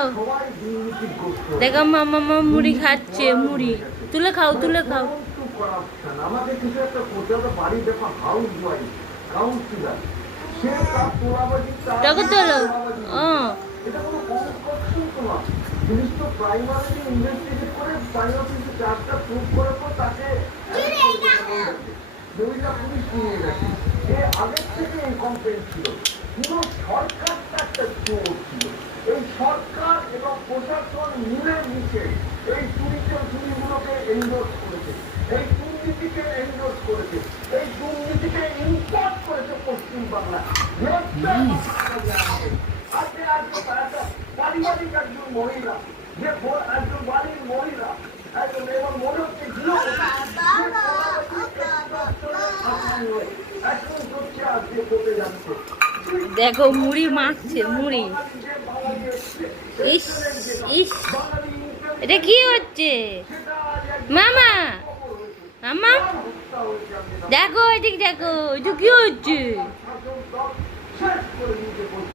তোলো। দেখো মামা মুড়ি খাচ্ছে, মুড়ি তুলে খাও, তুলে খাও। আমাকে কিছু একটা করতে হবে। বাড়ি দেখো হাউস ওয়াইফ কাউন্সিলর, সে তার তোলাবাজি, দেখো তোলো। ও এটা কোনো কনস্ট্রাকশন তো না। পুলিশ তো প্রাইমারি ইনভেস্টিগেট করে প্রাইমারি চার্জটা প্রুভ করার পর তাকে মহিলা পুলিশ নিয়ে গেছে। এ আগের থেকে এই কমপ্লেন ছিল। পুরো সরকারটা একটা চোর ছিল। এই সরকার এবং প্রশাসন মিলে মিশে এই চুরিগুলোকে এন্ডোর্স করেছে, এই দুর্নীতিকে এন্ডোর্স করেছে, এই দুর্নীতিকে ইম্পোর্ট করেছে পশ্চিম বাংলা। আজকে একটা পারিবারিক একজন মহিলা, যে একজন বাড়ির মহিলা, একজন এবং মনে হচ্ছে এখন করছে আজকে করতে যাচ্ছে। দেখো মুড়ি মাখছে, মুড়ি। ইস ইস, এটা কি হচ্ছে মামা? মামা দেখো, এদিক দেখো, এটা কি হচ্ছে?